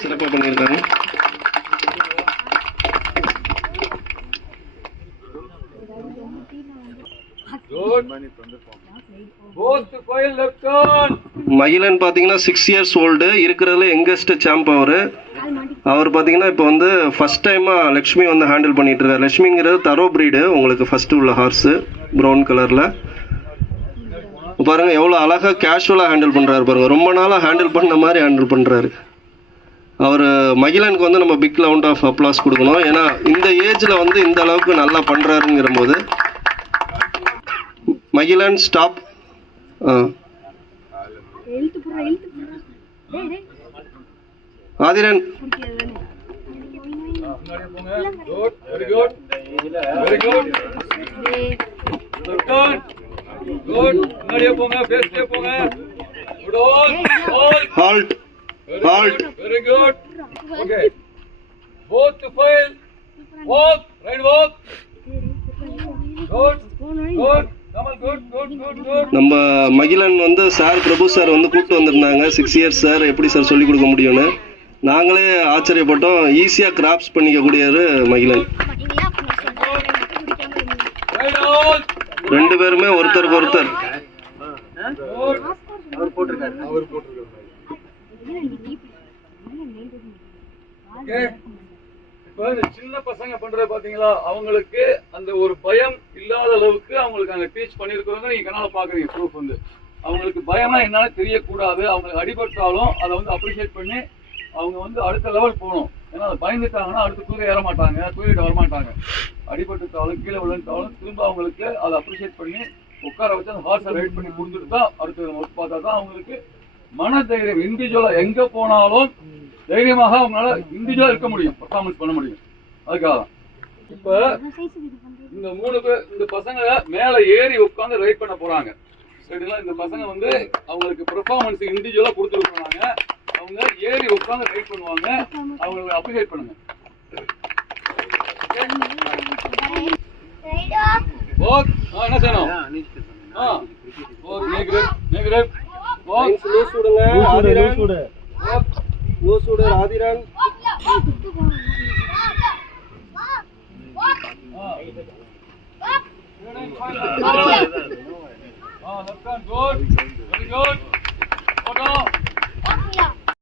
சிறப்பாக பண்ணியிருக்காங்க. மகிழன் பார்த்தீங்கன்னா 6 years ஓல்டு, இருக்கிறதுல யங்கஸ்ட் சாம்ப் அவர் பார்த்தீங்கன்னா இப்போ வந்து ஃபர்ஸ்ட் டைமாக லக்ஷ்மி வந்து ஹேண்டில் பண்ணிட்டு இருக்காரு. லக்ஷ்மிங்கிறது தரோ பிரீடு, உங்களுக்கு ஃபர்ஸ்ட் உள்ள ஹார்ஸு ப்ரௌன் கலரில் பாருங்க எவ்வளோ அழகாக கேஷுவலாக ஹேண்டில் பண்ணுறாரு பாருங்க. ரொம்ப நாளாக ஹேண்டில் பண்ண மாதிரி ஹேண்டில் பண்ணுறாரு அவர். மகிழனுக்கு வந்து நம்ம பிக் ரவுண்ட் ஆஃப் அப்ளாஸ் கொடுக்கணும். ஏன்னா இந்த ஏஜில் வந்து இந்த அளவுக்கு நல்லா பண்ணுறாருங்கிற போது. Magizhan stop. Aadhiran halt halt very good okay both to file walk right walk good good come on good good good good. நம்ம மகிழன் வந்து சார் பிரபு சார் வந்து கூப்பிட்டு வந்திருந்தாங்க. 6 years சார் எப்படி சார் சொல்லிக் கொடுக்க முடியும்னு நாங்களே ஆச்சரியப்பட்டோம். ஈஸியாக கிராப்ஸ் பண்ணிக்க கூடியவர் மகிழன். ரெண்டு பேருமே ஒருத்தருக்கு ஒருத்தர். சின்ன பசங்க பண்றது பாத்தீங்களா, அவங்களுக்கு அந்த ஒரு பயம் இல்லாத அளவுக்கு அவங்களுக்கு அங்க டீச் பண்ணிருக்கிறவங்க நீங்க கனால பாக்குறீங்க. ப்ரூஃப் வந்து அவங்களுக்கு பயமா என்னன்னு தெரியக்கூடாது. அவங்களுக்கு அடிபட்டாலும் அதை வந்து அப்ரிஷியேட் பண்ணி அவங்க வந்து அடுத்த லெவல் போகணும். ஏன்னா அதை பயந்துட்டாங்கன்னா அடுத்த தூரம் ஏற மாட்டாங்க, தூக்கிட்டு வரமாட்டாங்க. அடிபட்டுட்டாலும் கீழே விழுந்துட்டாலும் திரும்ப அவங்களுக்கு அதை அப்ரிஷியேட் பண்ணி உட்கார வச்சு அந்த ஹார்ஸை ரைட் பண்ணி கொடுத்துட்டு தான் அடுத்த ஒர்க் பார்த்தா தான் அவங்களுக்கு மன தைரியம். இண்டிவிஜுவலா எங்க போனாலும் தைரியமாக அவங்களால இண்டிவிஜுவலா இருக்க முடியும், பர்ஃபார்மன்ஸ் பண்ண முடியும். அதுக்காக இப்ப இந்த 3 பேர் இந்த பசங்க மேல ஏறி உட்காந்து ரைட் பண்ண போறாங்க. சரிங்களா? இந்த பசங்க வந்து அவங்களுக்கு பெர்ஃபார்மன்ஸ் இண்டிவிஜுவலா கொடுத்துருக்காங்க. அவங்க ஏறி உட்காந்து ரைட் பண்ணுவாங்க. அவங்களுக்கு அப்ரிஷியேட் பண்ணுங்க. என்ன செய்யணும்? Aadhiran left hand good, very good.